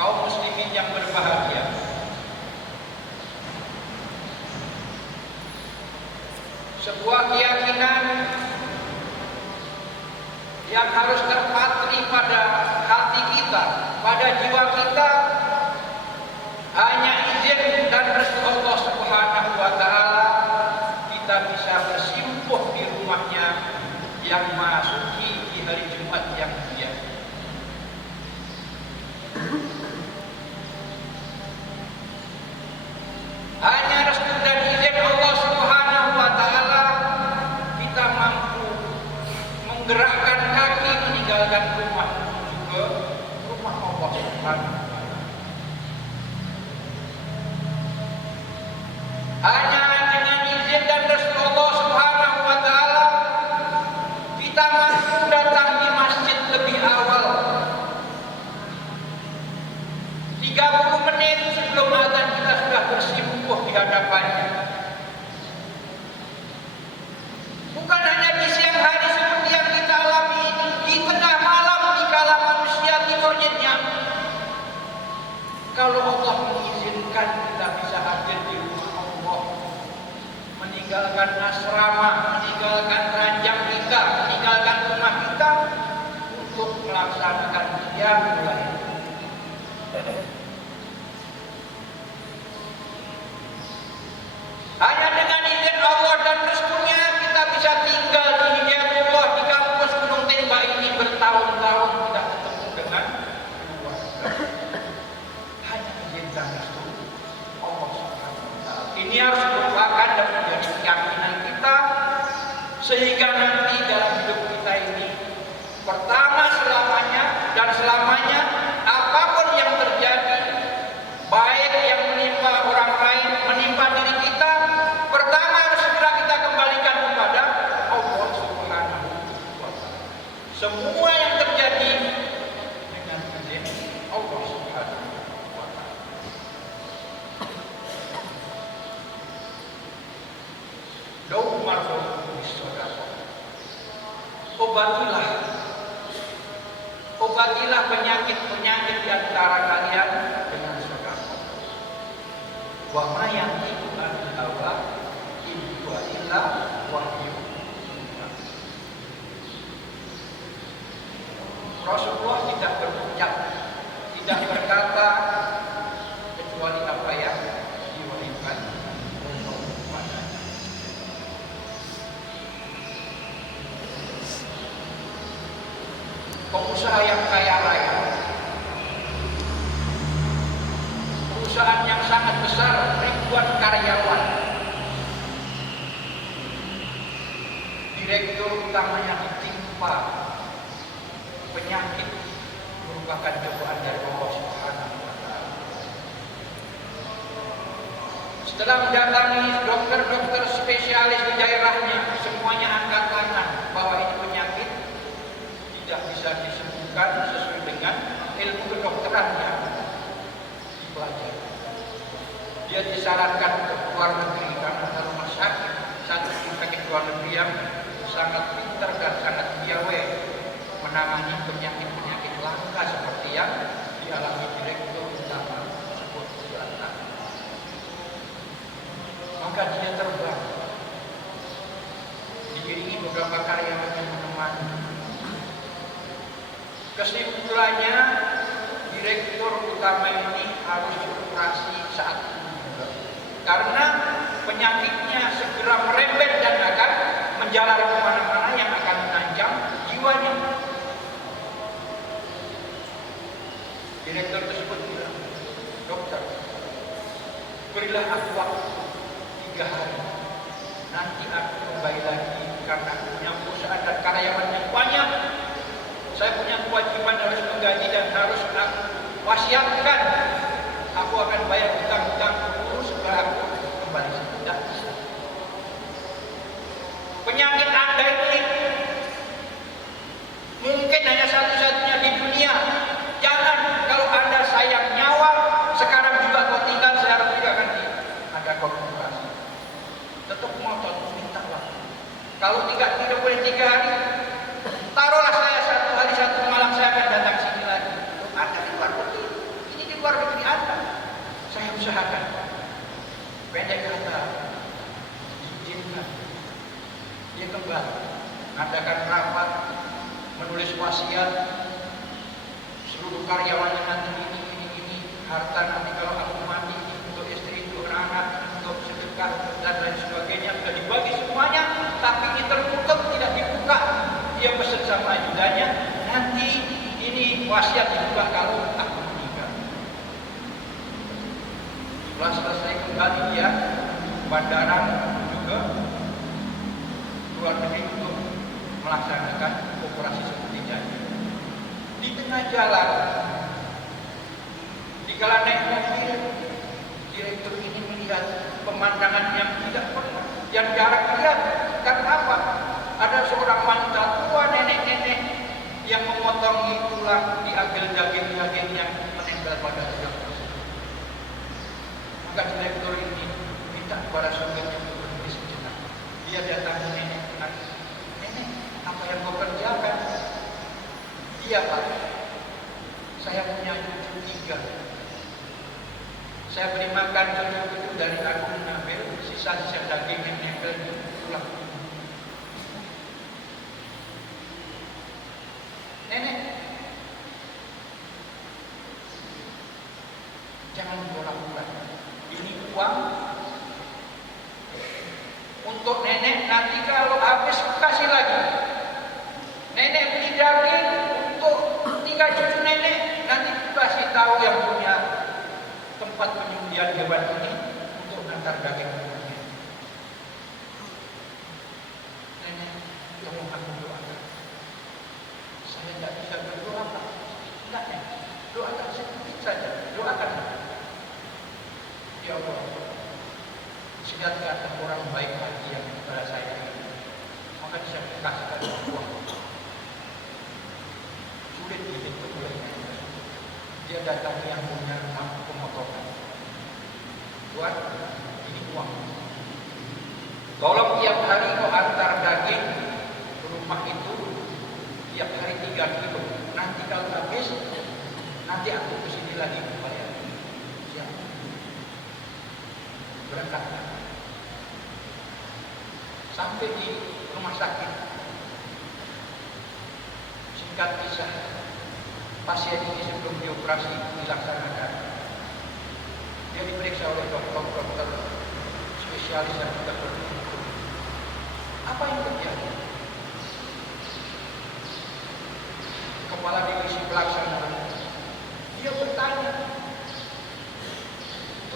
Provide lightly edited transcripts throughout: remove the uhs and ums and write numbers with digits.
kaum muslimin yang berbahagia. Sebuah keyakinan yang harus terpatri pada hati kita, pada jiwa kita, hanya izin dan restu Allah Subhanahu wa taala kita bisa bersimpuh di rumahnya yang maha suci di hari Jumat yang mulia. Hanya restu dan izin Allah Subhanahu wa taala kita mampu menggerakkan kaki meninggalkan rumah menuju ke rumah Allah Subhanahu wa taala. Hanya dengan izin dan restu Allah Subhanahu wa taala kita mampu datang di masjid lebih awal 30 menit sebelum azan kita sudah bersimpuh di hadapannya. Bukan hanya di siang hari seperti yang kita alami ini, di tengah malam dikala manusia tidur nyenyak. Kalau Allah mengizinkan kita bisa hadir di rumah Allah, meninggalkan asrama, meninggalkan ranjang kita, meninggalkan rumah kita untuk melaksanakan qiyamul lail. Hanya dengan izin Allah dan restunya kita bisa tinggal di Hidayatullah di kampus Gunung Tembak ini bertahun-tahun tidak ketemu dengan keluarga. Hanya izin dan restu Allah Subhanahu wa taala. Ini harus merupakan dan menjadi keyakinan kita sehingga nanti dalam hidup kita ini pertama selamanya dan selamanya apapun yang terjadi, baik yang menimpa orang lain, menimpa diri kita, pertama harus segera kita kembalikan kepada Allah Subhanahu wa taala. Semua yang terjadi dengan izin Allah Subhanahu wa taala. Dau marfu bisodaqah. Obatilah penyakit-penyakit di antara kalian dengan sedekah. Wa ma yantiqu anil hawa in huwa illa wahyu. Rasulullah tidak berucap, tidak berkata kecuali apa yang diwahyukan kepadanya. Pengusaha yang kaya raya, perusahaan yang sangat besar, ribuan karyawan, direktur utamanya ditimpa penyakit merupakan cobaan dari Allah Subhanahu wa taala. Setelah mendatangi dokter-dokter spesialis di daerahnya, semuanya angkat tangan bahwa ini penyakit tidak bisa disembuhkan sesuai dengan ilmu kedokteran yang dipelajari. Dia disarankan untuk keluar negeri karena ada rumah sakit satu sakit luar negeri yang sangat pintar dan sangat piawai menangani penyakit-penyakit langka seperti yang dialami direktur utama tersebut. Maka dia terbang diiringi beberapa karyawan yang menemani. Kesimpulannya, direktur utama ini harus dioperasi saat ini juga. Karena penyakitnya segera merembet dan akan menjalar kemana-mana yang akan mengancam jiwanya. Direktur tersebut bilang, dokter, berilah aku waktu 3 hari. Nanti aku kembali lagi karena aku punya perusahaan dan karyawan yang banyak. Saya punya kewajiban harus menggaji dan harus aku wasiatkan. Aku akan bayar hutang-hutang dulu setelah aku kembali. Tidak bisa. Penyakit Anda ini mungkin hanya satu-satunya di dunia. Jangan, kalau Anda sayang nyawa, sekarang juga kau tinggal, sekarang juga akan ada komplikasi. Tetap ngotot, minta waktu. Kalau tidak boleh 3 hari, taruhlah saya 1 hari 1 malam saya akan datang sini lagi. Anda di luar negeri, ini di diusahakan. Pendek kata, diizinkan. Dia kembali, mengadakan rapat, menulis wasiat, seluruh karyawannya nanti ini, harta nanti kalau aku mati, untuk istri, untuk anak, untuk sedekah, dan lain sebagainya, sudah dibagi semuanya, tapi ini tertutup, tidak dibuka. Dia pesan sama ajudannya, nanti ini wasiat dibuka kalau aku meninggal. Setelah selesai kembali dia bandara juga luar negeri untuk melaksanakan operasi seperti janji. Di tengah jalan, dikala naik mobil, direktur ini melihat pemandangan yang tidak pernah, yang jarang lihat. Karena apa? Ada seorang wanita tua, nenek-nenek yang memotongi tulang, diambil daging-daging yang menempel pada tulang tersebut. Maka direktur ini minta kepada sopirnya untuk berhenti sejenak. Dia datangi nenek, nenek, apa yang kau kerjakan? Iya Pak, saya punya cucu 3. Saya beri makan cucu itu dari aku mengambil sisa-sisa daging yang nempel di tulang. Nenek, jangan kau lakukan. Ini uang untuk nenek, nanti kalau habis kasih lagi. Nenek beli daging untuk 3 cucu nenek, nanti kasih tahu yang punya tempat penyembelihan hewan ini untuk ngantar daging ke nenek. Nenek, tolong aku doakan. Saya tidak bisa berdoa Pak. Tidaknya, doakan sedikit saja, doakan. Ya Allah, siapkan orang baik lagi yang kepada saya ini. Maka saya kasihkan uang. Sulit dihitung olehnya. Dia datangi yang punya rumah pemotongan. Tuan, ini uang. Tolong tiap hari kau antar daging ke rumah itu, tiap hari 3 kilo. Nanti kalau habis, nanti aku kesini lagi bayar. Siap. Berangkat. Sampai di rumah sakit. Singkat kisah, pasien ini sebelum dioperasi dilaksanakan, dia diperiksa oleh dokter spesialis yang sudah berhubung. Apa yang terjadi? Kepala divisi pelaksana dia bertanya,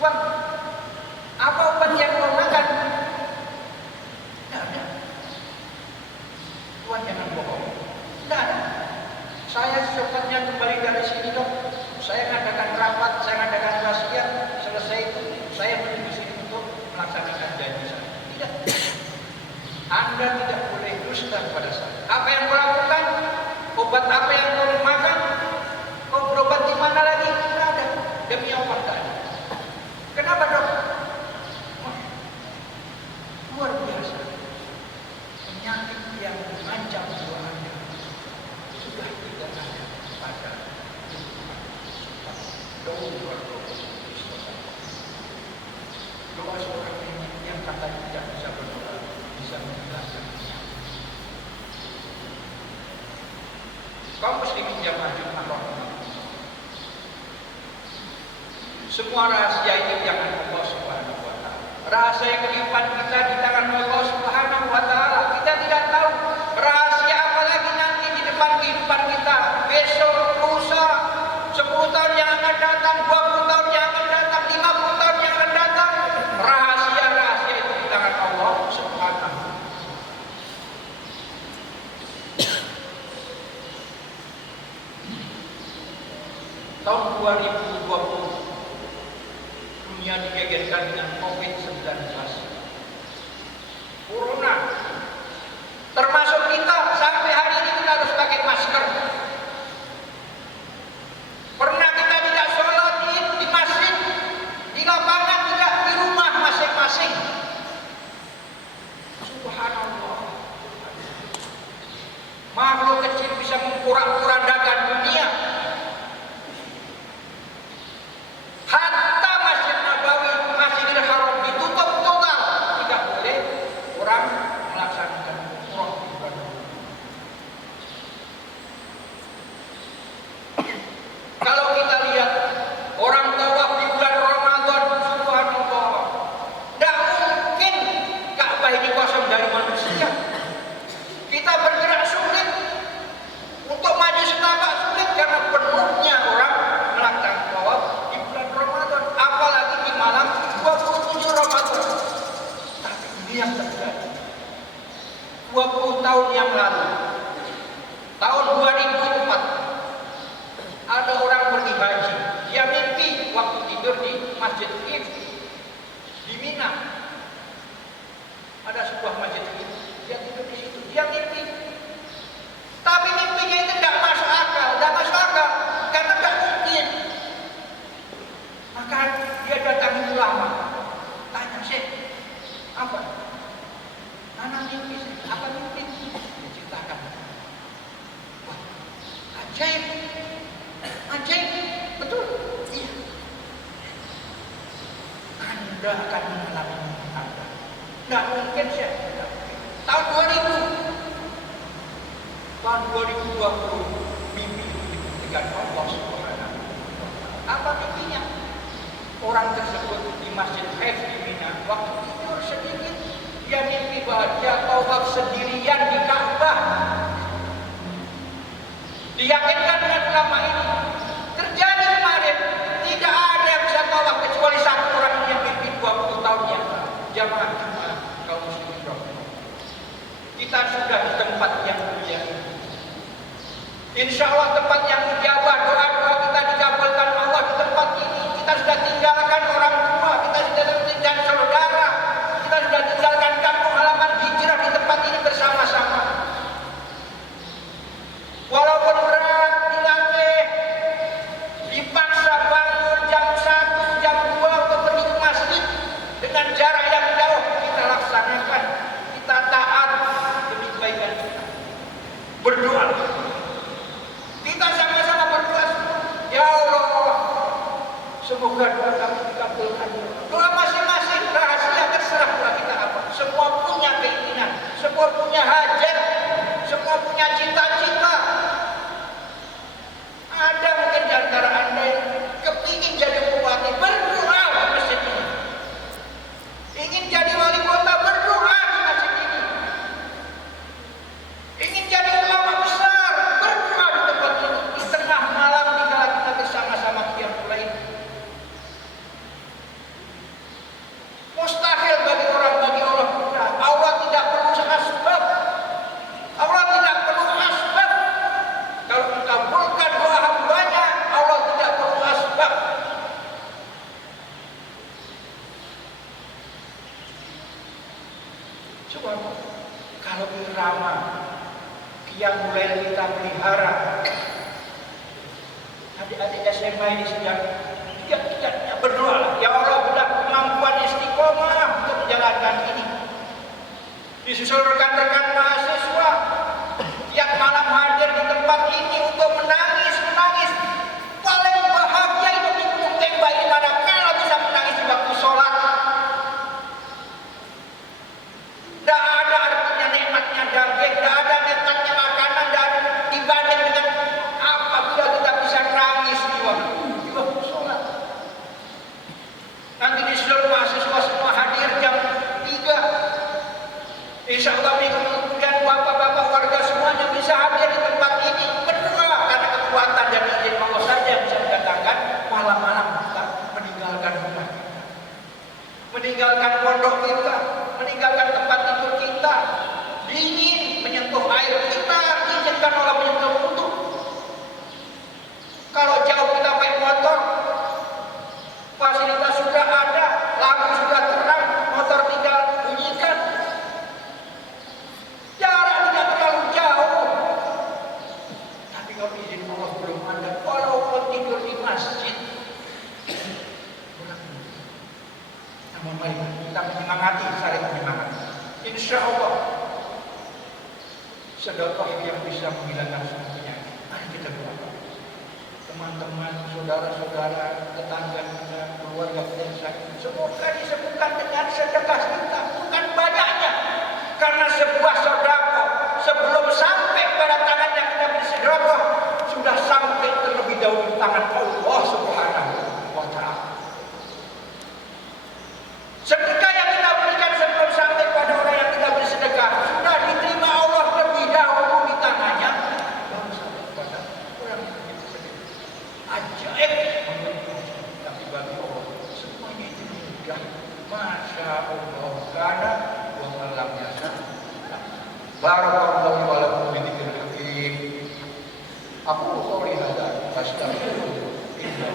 Tuan, apa obat yang kau makan? Tidak ada. Tuan jangan bohong. Tidak ada. Saya secepatnya kembali dari sini dok. Saya mengadakan rapat, saya mengadakan wasiat. Selesai itu, saya menuju sini untuk melaksanakan janji saya. Tidak. Anda tidak boleh dusta kepada saya. Apa yang kau lakukan? Obat apa yang kau makan? Kau berobat di mana lagi? Tidak ada. Demi apa tak ada? Kenapa dok? Luar biasa. Penyakit yang mengancam jiwa Anda sudah tidak ada pada doa seorang yang kata tidak bisa berdoa bisa menghilangkan penyakit. Kaum muslimin jamaah Jumat semua rahasia ini di tangan Allah Subhanahu wa taala. Rahasia kehidupan kita di tangan Allah Subhanahu wa taala. Kita tidak tahu rahasia apa lagi nanti di depan kehidupan kita. Besok, lusa, 10 tahun yang akan datang, 20 tahun yang akan datang, 50 tahun yang akan datang. Rahasia-rahasia itu di tangan Allah Subhanahu. Tahun 2020 dunia digegerkan dengan COVID-19. Corona. Termasuk kita sampai hari ini kita harus pakai masker. Pernah kita tidak sholat di masjid, di lapangan, tidak di rumah masing-masing. Subhanallah. Makhluk kecil bisa mengporak-porandakan dunia. Hatta Masjid Nabawi Masjid Hifz di Mina. Ada sebuah masjid Hifz, dia tidur di situ, dia mimpi. Tapi mimpinya itu tidak masuk akal, karena tidak mungkin. Maka dia datangi ulama, tanya, Syekh, apa? Anak mimpi, apa mimpi? Diceritakan. Wah, ajaib, betul? Iya. Anda akan mengalami mimpi Anda. Tidak mungkin, Syekh. Tahun 2020, mimpi dibuktikan Allah Subhanahu. Apa mimpinya? Orang tersebut di Masjid Hifz di Mina, waktu tidur sedikit, dia mimpi bahwa dia tawaf sendirian di Ka'bah. Diyakinkan dengan ulama ini, terjadi kemarin, tidak ada yang bisa tawaf kecuali satu orang yang mimpi 20 tahun yang lalu. Jamaah kaum muslimin. Kita sudah di tempat yang mulia. Insya Allah tempat yang dijabah, doa-doa kita dikabulkan Allah di tempat ini. Kita sudah tinggalkan orang tua, kita sudah tinggalkan saudara, kita sudah tinggalkan kampung halaman, hijrah di tempat ini bersama-sama. Walaupun berat, dilatih, dipaksa bangun jam 1, jam 2 untuk pergi ke masjid dengan jarak yang jauh, kita laksanakan, kita taat demi kebaikan kita. Berdoa. Kita sama-sama berdoa. Ya Allah, semoga doa kami dikabulkan. Doa masing-masing rahasia, terserah doa kita apa. Semua punya keinginan, semua punya hajat, semua punya cita-cita. Ada mungkin di antara Anda yang kepingin jadi bupati, berdoa di masjid ini. Ingin jadi wali kota, berdoa di masjid ini. Ingin jadi ulama besar, berdoa di tempat ini. Di tengah malam dikala kita bersama-sama qiyamul lail. Mustahil bagi Allah berdoa. Allah tidak perlu asbab. Allah tidak perlu asbab. Kalau mengabulkan doa hambanya, Allah tidak perlu asbab. Coba kalau irama yang mulai kita pelihara, adik-adik SMA ini sedang tidak berdoa, ya Allah berikan kemampuan istiqomah untuk menjalankan ini. Disusul rekan-rekan mahasiswa yang malam hadir di tempat ini untuk menangis. Paling bahagia itu di tembak ini manakala bisa menangis di waktu sholat. Tidak ada artinya nikmatnya daging, tidak ada nikmatnya makanan, dan dibanding dengan apabila kita bisa nangis di waktu sholat. Nanti di seluruh mahasiswa semua hadir jam 3. Insya Allah kemudian bapak-bapak warga semuanya bisa hadir di tempat ini berdoa, karena kekuatan dan izin Allah saja yang bisa mendatangkan malam-malam kita meninggalkan rumah kita, meninggalkan pondok kita, meninggalkan tempat tidur kita, dingin menyentuh air kita, izinkan Allah menyentuh untuk. Kalau jauh kita pakai motor, fasilitas sudah ada, lampu sudah terang, motor tinggal bunyikan. Jarak tidak terlalu jauh. Tapi kalau izin Allah belum ada, walaupun tidur di masjid, namun mari kita menyemangati, saling menyemangati. Insya Allah sedekah yang bisa menghilangkan semua penyakit. Mari kita doa. Teman-teman, saudara-saudara, tetangga kita, keluarga kita yang sakit, semoga disembuhkan dengan sedekah kita, bukan banyaknya. Karena sebuah sedekah sebelum sampai pada tangan yang kita bersedekah sudah sampai terlebih dahulu di tangan Allah Subhanahu wa Ta'ala. Sedekah yang kita berikan sebelum sampai pada orang yang kita bersedekah sudah diterima Allah lebih dahulu di tangannya, baru sampai kepada orang yang kita bersedekah. Ajaib, tapi bagi Allah semuanya itu mudah. Masya Allah, karena wa malam yasa. Barakallahu wa lakum bi dzikril hakim. Aku qouli hadza, astaghfirullah. Inna